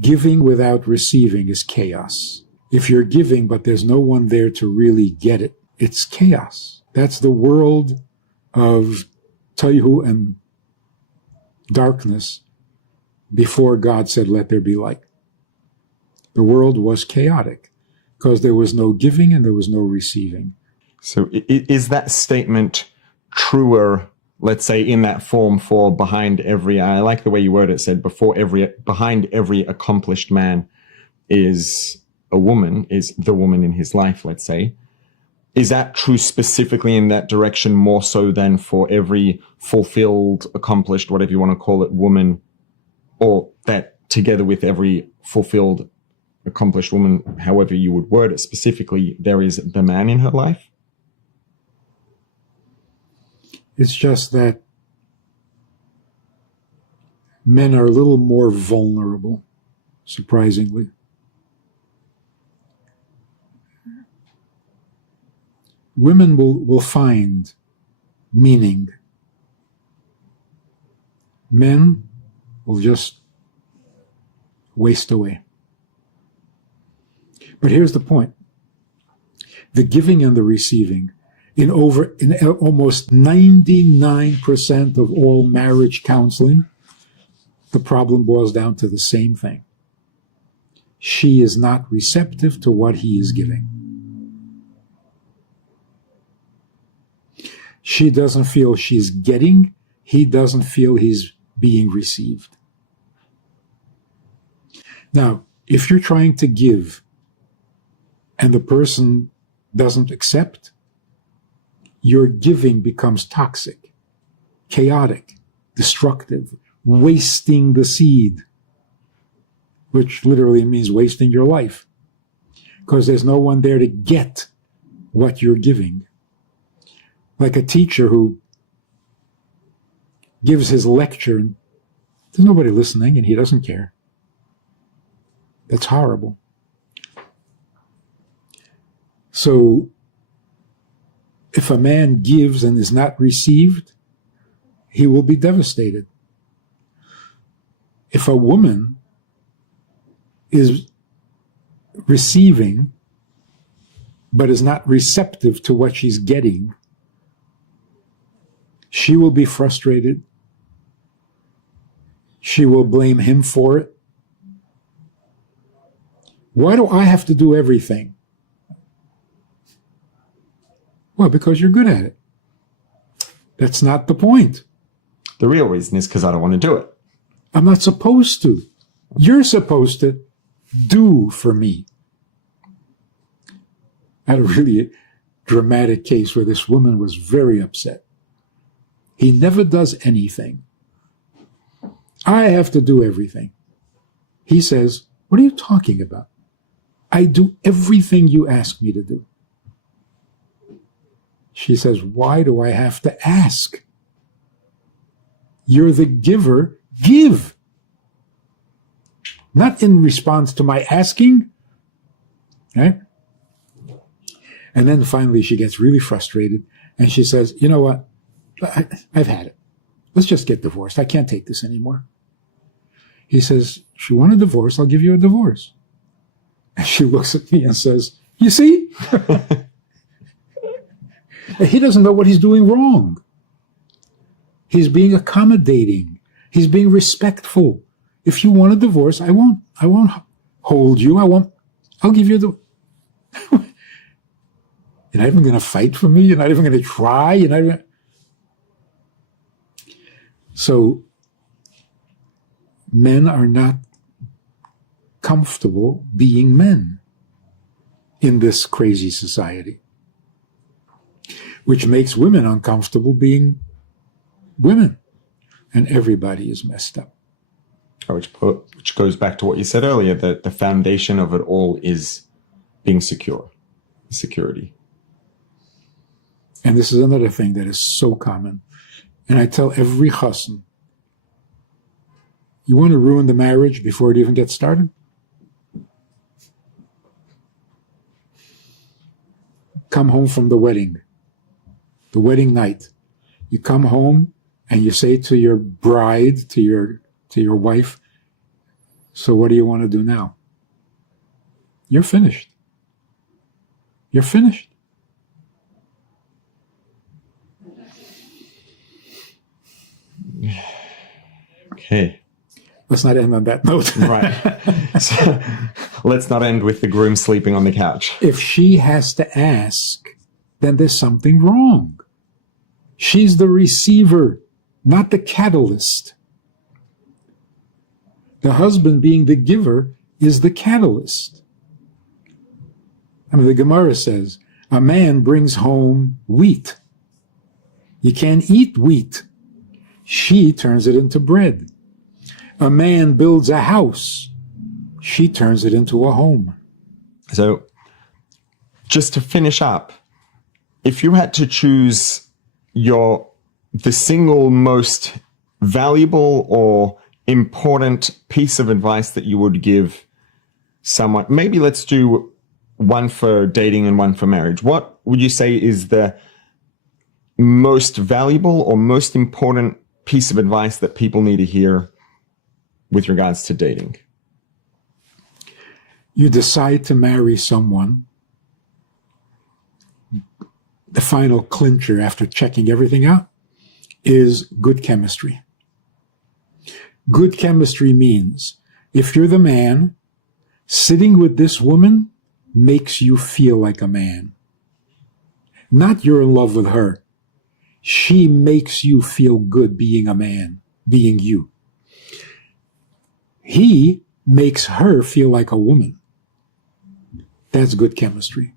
Giving without receiving is chaos. If you're giving but there's no one there to really get it, it's chaos. That's the world of Tohu and darkness before God said, let there be light. The world was chaotic because there was no giving and there was no receiving. So is that statement truer, let's say, in that form for behind every, I like the way you word it, said behind every accomplished man is a woman, is the woman in his life, let's say. Is that true specifically in that direction more so than for every fulfilled, accomplished, whatever you want to call it, woman, or that together with every fulfilled, accomplished woman, however you would word it specifically, there is the man in her life? It's just that men are a little more vulnerable, surprisingly. Women will find meaning. Men will just waste away. But here's the point. The giving and the receiving, in almost 99% of all marriage counseling, the problem boils down to the same thing. She is not receptive to what he is giving. She doesn't feel she's getting. He doesn't feel he's being received. Now, if you're trying to give and the person doesn't accept, your giving becomes toxic, chaotic, destructive, wasting the seed, which literally means wasting your life, because there's no one there to get what you're giving. Like a teacher who gives his lecture and there's nobody listening and he doesn't care. That's horrible. So if a man gives and is not received, he will be devastated. If a woman is receiving but is not receptive to what she's getting, she will be frustrated. She will blame him for it. Why do I have to do everything? Well, because you're good at it. That's not the point. The real reason is because I don't want to do it. I'm not supposed to. You're supposed to do for me. I had a really dramatic case where this woman was very upset. He never does anything. I have to do everything. He says, what are you talking about? I do everything you ask me to do. She says, why do I have to ask? You're the giver. Give. Not in response to my asking. Right? And then finally she gets really frustrated and she says, you know what? I've had it. Let's just get divorced. I can't take this anymore. He says, if you want a divorce, I'll give you a divorce. And she looks at me and says, you see? He doesn't know what he's doing wrong. He's being accommodating. He's being respectful. If you want a divorce, I won't hold you. I'll give you the... You're not even going to fight for me. You're not even going to try. You're not even... So men are not comfortable being men in this crazy society, which makes women uncomfortable being women, and everybody is messed up. Which goes back to what you said earlier, that the foundation of it all is being secure, security. And this is another thing that is so common. And I tell every chassan, you want to ruin the marriage before it even gets started? Come home from the wedding night. You come home and you say to your bride, to your wife, So what do you want to do now? You're finished. You're finished. Okay. Let's not end on that note. Right. So let's not end with the groom sleeping on the couch. If she has to ask, then there's something wrong. She's the receiver, not the catalyst. The husband, being the giver, is the catalyst. I mean, the Gemara says, a man brings home wheat. You can't eat wheat. She turns it into bread. A man builds a house. She turns it into a home. So just to finish up, if you had to choose the single most valuable or important piece of advice that you would give someone, maybe let's do one for dating and one for marriage. What would you say is the most valuable or most important piece of advice that people need to hear with regards to dating? You decide to marry someone, the final clincher after checking everything out is good chemistry. Good chemistry means if you're the man, sitting with this woman makes you feel like a man. Not you're in love with her. She makes you feel good being a man, being you. He makes her feel like a woman. That's good chemistry.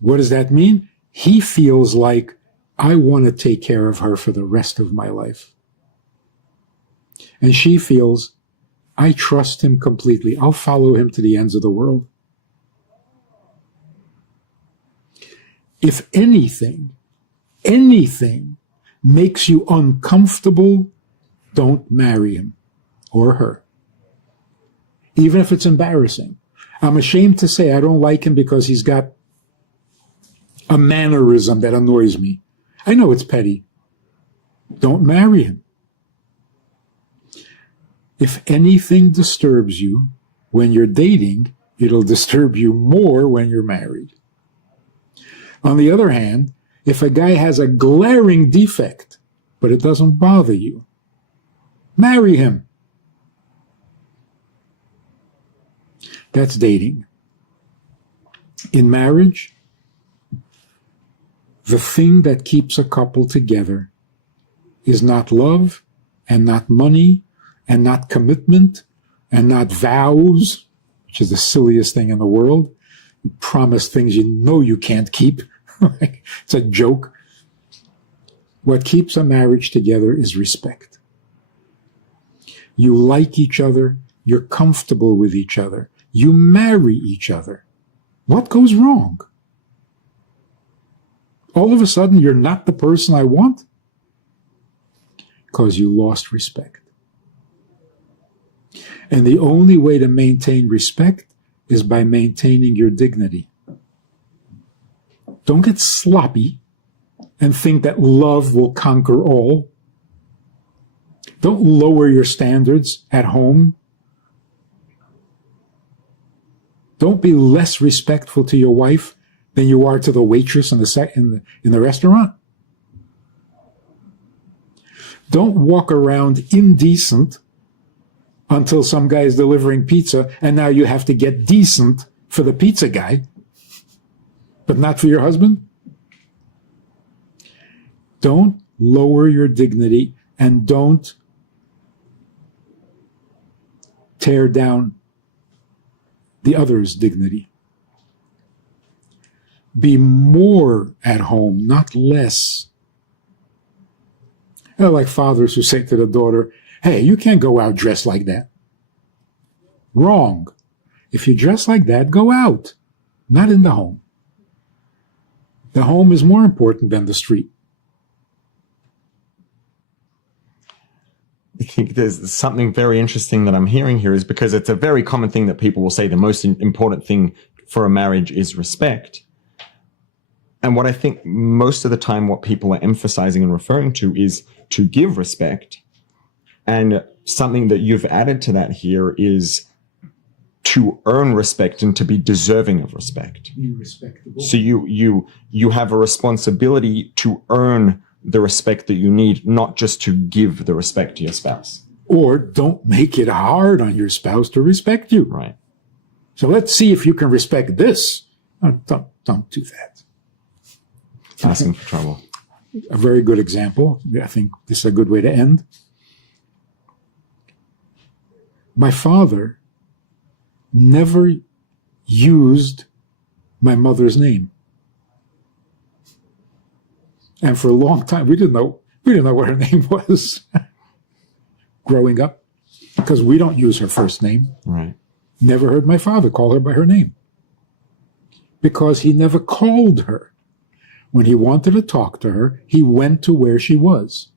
What does that mean? He feels like, I want to take care of her for the rest of my life. And she feels, I trust him completely. I'll follow him to the ends of the world. If anything makes you uncomfortable, don't marry him or her. Even if it's embarrassing. I'm ashamed to say I don't like him because he's got a mannerism that annoys me. I know it's petty. Don't marry him. If anything disturbs you when you're dating, it'll disturb you more when you're married. On the other hand, if a guy has a glaring defect, but it doesn't bother you, marry him. That's dating. In marriage, the thing that keeps a couple together is not love and not money and not commitment and not vows, which is the silliest thing in the world. You promise things you know you can't keep. It's a joke. What keeps a marriage together is respect. You like each other. You're comfortable with each other. You marry each other. What goes wrong? All of a sudden, you're not the person I want? Because you lost respect. And the only way to maintain respect is by maintaining your dignity. Don't get sloppy and think that love will conquer all. Don't lower your standards at home. Don't be less respectful to your wife than you are to the waitress in the restaurant. Don't walk around indecent until some guy is delivering pizza and now you have to get decent for the pizza guy, but not for your husband. Don't lower your dignity and don't tear down the other's dignity. Be more at home, not less. I like fathers who say to the daughter, hey, you can't go out dressed like that. Wrong. If you dress like that, go out, not in the home. The home is more important than the street. I think there's something very interesting that I'm hearing here is because it's a very common thing that people will say the most important thing for a marriage is respect. And what I think most of the time what people are emphasizing and referring to is to give respect And something that you've added to that here is to earn respect and to be deserving of respect. Be respectable. So you have a responsibility to earn the respect that you need, not just to give the respect to your spouse. Or don't make it hard on your spouse to respect you. Right. So let's see if you can respect this. Don't do that. Asking for trouble. A very good example. I think this is a good way to end. My father never used my mother's name. And for a long time, we didn't know what her name was growing up, because we don't use her first name. Right. Never heard my father call her by her name, because he never called her. When he wanted to talk to her, he went to where she was.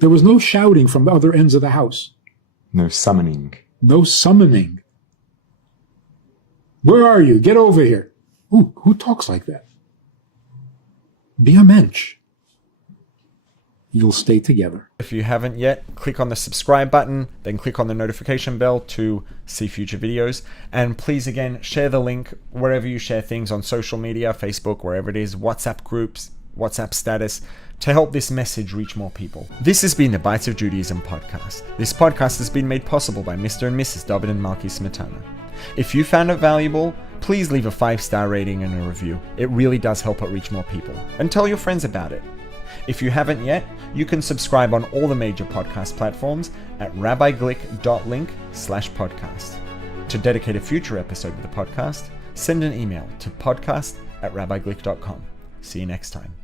There was no shouting from the other ends of the house. No summoning. No summoning. Where are you? Get over here. Ooh, who talks like that? Be a mensch. You'll stay together. If you haven't yet, click on the subscribe button, then click on the notification bell to see future videos. And please, again, share the link wherever you share things on social media, Facebook, wherever it is, WhatsApp groups, WhatsApp status, to help this message reach more people. This has been the Bites of Judaism podcast. This podcast has been made possible by Mr. and Mrs. David and Malki Smetana. If you found it valuable, please leave a 5-star rating and a review. It really does help it reach more people. And tell your friends about it. If you haven't yet, you can subscribe on all the major podcast platforms at rabbiglick.link/podcast. To dedicate a future episode of the podcast, send an email to podcast@rabbiglick.com. See you next time.